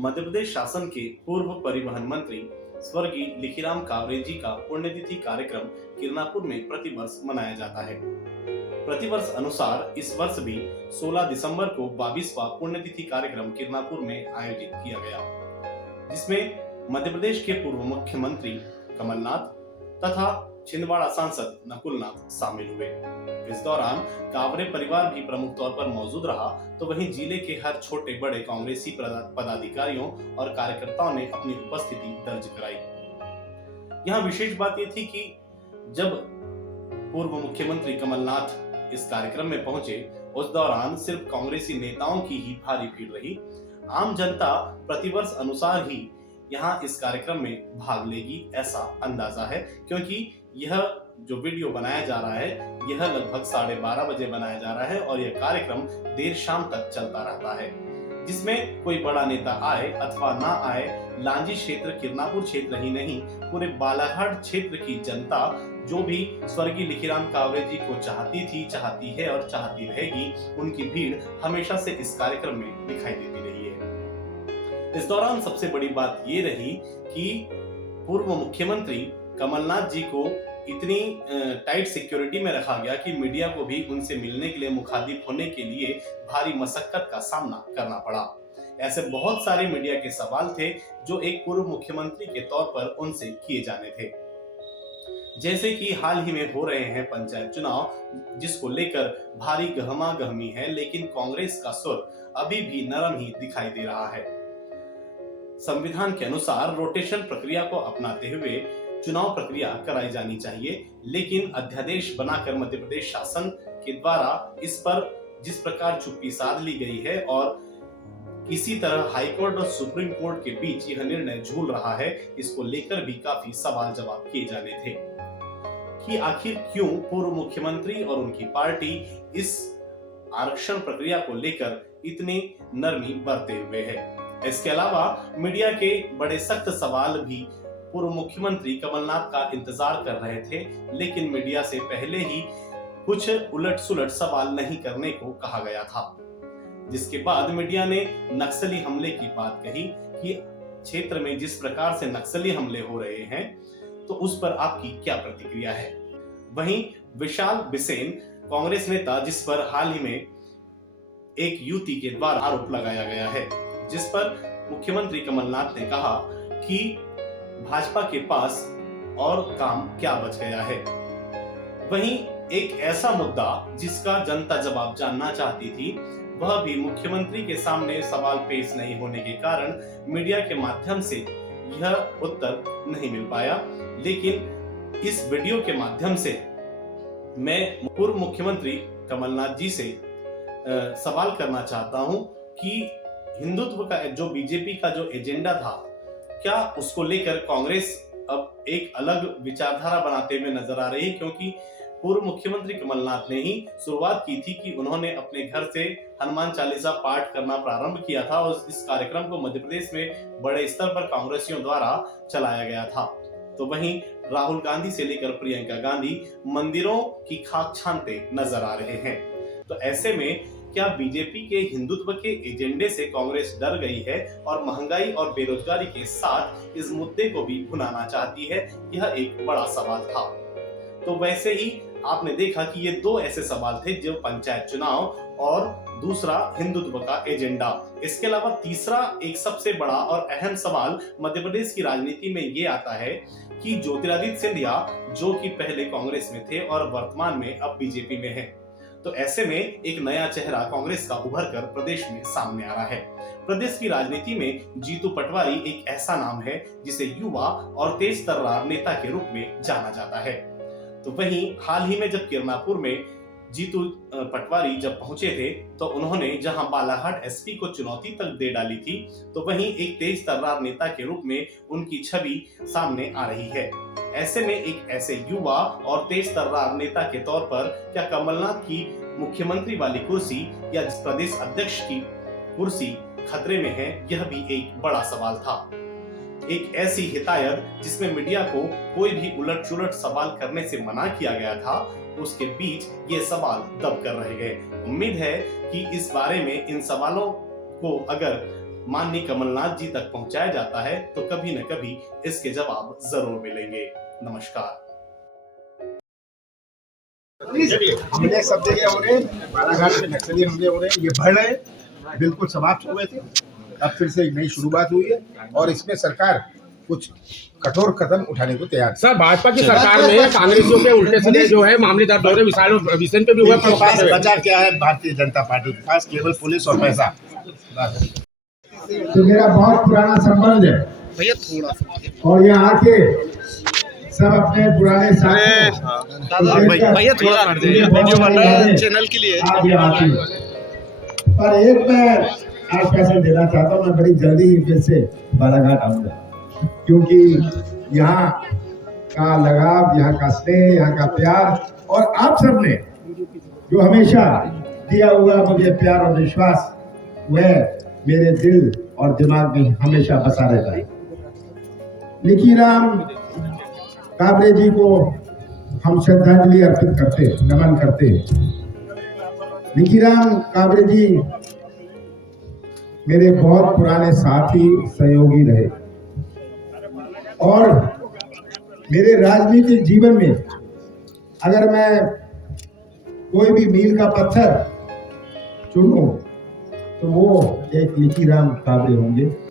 मध्य प्रदेश शासन के पूर्व परिवहन मंत्री स्वर्गीय लिखीराम कावरे जी का पुण्यतिथि कार्यक्रम किरनापुर में प्रतिवर्ष मनाया जाता है। प्रतिवर्ष अनुसार इस वर्ष भी 16 दिसंबर को 22वां पुण्यतिथि कार्यक्रम किरनापुर में आयोजित किया गया, जिसमें मध्य प्रदेश के पूर्व मुख्यमंत्री कमलनाथ तथा छिंदवाड़ा सांसद नकुलनाथ शामिल हुए। इस दौरान कावरे परिवार भी प्रमुख तौर पर मौजूद रहा, तो वहीं जिले के हर छोटे बड़े कांग्रेसी पदाधिकारियों और कार्यकर्ताओं ने अपनी उपस्थिति दर्ज कराई। यहाँ विशेष बात यह थी कि जब पूर्व मुख्यमंत्री कमलनाथ इस कार्यक्रम में पहुंचे, उस दौरान सिर्फ कांग्रेसी नेताओं की ही भारी भीड़ रही। आम जनता प्रतिवर्ष अनुसार ही यहाँ इस कार्यक्रम में भाग लेगी ऐसा अंदाजा है, क्योंकि यह जो वीडियो बनाया जा रहा है यह लगभग 12:30 बजे बनाया जा रहा है और यह कार्यक्रम देर शाम तक चलता रहता है, जिसमें कोई बड़ा नेता आए अथवा ना आए, लांजी क्षेत्र, किरनापुर क्षेत्र ही नहीं, पूरे बालाघाट क्षेत्र की जनता जो भी स्वर्गीय लिखीराम कावरे जी को चाहती थी, चाहती है और चाहती रहेगी, उनकी भीड़ हमेशा से इस कार्यक्रम में दिखाई देती रही है। इस दौरान सबसे बड़ी बात ये रही कि पूर्व मुख्यमंत्री कमलनाथ जी को इतनी टाइट सिक्योरिटी में रखा गया कि मीडिया को भी उनसे मिलने के लिए, मुखातिब होने के लिए भारी मशक्कत का सामना करना पड़ा। ऐसे बहुत सारे मीडिया के सवाल थे जो एक पूर्व मुख्यमंत्री के तौर पर उनसे किए जाने थे, जैसे कि हाल ही में हो रहे हैं पंचायत चुनाव, जिसको लेकर भारी गहमा-गहमी है, लेकिन कांग्रेस का सुर अभी भी नरम ही दिखाई दे रहा है। संविधान के अनुसार रोटेशन प्रक्रिया को अपनाते हुए चुनाव प्रक्रिया कराई जानी चाहिए, लेकिन अध्यादेश बनाकर मध्य प्रदेश शासन के द्वारा इस पर जिस प्रकार चुप्पी साध ली गई है और किसी तरह हाईकोर्ट और सुप्रीम कोर्ट के बीच यह निर्णय झूल रहा है, इसको लेकर भी काफी सवाल जवाब किए जाने थे कि आखिर क्यों पूर्व मुख्यमंत्री और उनकी पार्टी इस आरक्षण प्रक्रिया को लेकर इतनी नरमी बरते हुए है। इसके अलावा मीडिया के बड़े सख्त सवाल भी पूर्व मुख्यमंत्री कमलनाथ का इंतजार कर रहे थे, लेकिन मीडिया से पहले ही कुछ उलट-सुलट सवाल नहीं करने को कहा गया था, जिसके बाद मीडिया ने नक्सली हमले की बात कही कि क्षेत्र में जिस प्रकार से नक्सली हमले हो रहे हैं, तो उस पर आपकी क्या प्रतिक्रिया है। वहीं विशाल बिसेन, कांग्रेस नेता, जिस पर हाल ही में एक युवती के द्वारा आरोप लगाया गया है, जिस पर मुख्यमंत्री कमलनाथ ने कहा कि भाजपा के पास और काम क्या बच गया है। वहीं एक ऐसा मुद्दा जिसका जनता जवाब जानना चाहती थी, वह भी मुख्यमंत्री के सामने सवाल पेश नहीं होने के कारण मीडिया के माध्यम से यह उत्तर नहीं मिल पाया। लेकिन इस वीडियो के माध्यम से मैं पूर्व मुख्यमंत्री कमलनाथ जी से सवाल करना चाहता हूं कि हिंदुत्व का जो बीजेपी का जो एजेंडा था, क्या उसको लेकर कांग्रेस अब एक अलग विचारधारा बनाते हुए नजर आ रही है, क्योंकि पूर्व मुख्यमंत्री कमलनाथ ने ही शुरुआत की थी कि उन्होंने अपने घर से हनुमान चालीसा पाठ करना प्रारंभ किया था और इस कार्यक्रम को मध्य प्रदेश में बड़े स्तर पर कांग्रेसियों द्वारा चलाया गया था। तो वहीं राहुल गांधी से लेकर प्रियंका गांधी मंदिरों की खाक छानते नजर आ रहे हैं। तो ऐसे में क्या बीजेपी के हिंदुत्व के एजेंडे से कांग्रेस डर गई है और महंगाई और बेरोजगारी के साथ इस मुद्दे को भी भुनाना चाहती है? यह एक बड़ा सवाल था। तो वैसे ही आपने देखा कि ये दो ऐसे सवाल थे, जो पंचायत चुनाव और दूसरा हिंदुत्व का एजेंडा। इसके अलावा तीसरा एक सबसे बड़ा और अहम सवाल मध्य प्रदेश की राजनीति में ये आता है कि ज्योतिरादित्य सिंधिया, जो कि पहले कांग्रेस में थे और वर्तमान में अब बीजेपी में है, तो ऐसे में एक नया चेहरा कांग्रेस का उभर कर प्रदेश में सामने आ रहा है। प्रदेश की राजनीति में जीतू पटवारी एक ऐसा नाम है जिसे युवा और तेज तर्रार नेता के रूप में जाना जाता है। तो वहीं हाल ही में जब किरनापुर में जीतू पटवारी जब पहुंचे थे, तो उन्होंने जहां बालाघाट एसपी को चुनौती तक दे डाली थी, तो वहीं एक तेज तर्रार नेता के रूप में उनकी छवि सामने आ रही है। ऐसे में एक ऐसे युवा और तेज तर्रार नेता के तौर पर क्या कमलनाथ की मुख्यमंत्री वाली कुर्सी या प्रदेश अध्यक्ष की कुर्सी खतरे में है? यह भी एक बड़ा सवाल था। एक ऐसी हिदायत जिसमें मीडिया को कोई भी उलट-सुलट सवाल करने से मना किया गया था, उसके बीच ये सवाल दब कर रह गए। उम्मीद है कि इस बारे में इन सवालों को अगर माननीय कमलनाथ जी तक पहुंचाया जाता है तो कभी न कभी इसके जवाब जरूर मिलेंगे। नमस्कार। हमले सब जगह हो रहे हैं, बालाघाट में नक्सली हमले हो रहे हैं, ये बढ़ रहे हैं, बिल्कुल समाप्त हुए थे, अब फिर से एक नई शुरुआत हुई है और इसमें सरकार कुछ कठोर कदम उठाने को तैयार है। सर, भाजपा की सरकार में कांग्रेसियों के उल्टे सीधे जो है मामले दर्ज हो रहे, विशाल विशन पे भी हुआ। इनके पास बचा क्या है भारतीय जनता पार्टी के पास? केवल पुलिस और पैसा। तो मेरा बहुत पुराना संबंध है भैया थोड़ा सा और यहाँ आके सब अपने पुराने साथी भैया थोड़ा कर दीजिए, वीडियो बन रहा है चैनल के लिए। पर एक मैं आश्वासन देना चाहता हूँ, मैं बड़ी जल्दी ही फिर से बालाघाट आऊंगा, क्योंकि यहाँ का लगाव, यहाँ का स्नेह, यहाँ का प्यार और आप सबने जो हमेशा दिया हुआ मुझे प्यार और विश्वास, वह मेरे दिल और दिमाग में हमेशा बसा रहता है। लिखीराम काबरे जी को हम श्रद्धांजलि अर्पित करते, नमन करते। लिखीराम काबरे जी मेरे बहुत पुराने साथी, सहयोगी रहे और मेरे राजनीतिक जीवन में अगर मैं कोई भी मील का पत्थर चुनूं तो वो एक लिखीराम काबरे होंगे।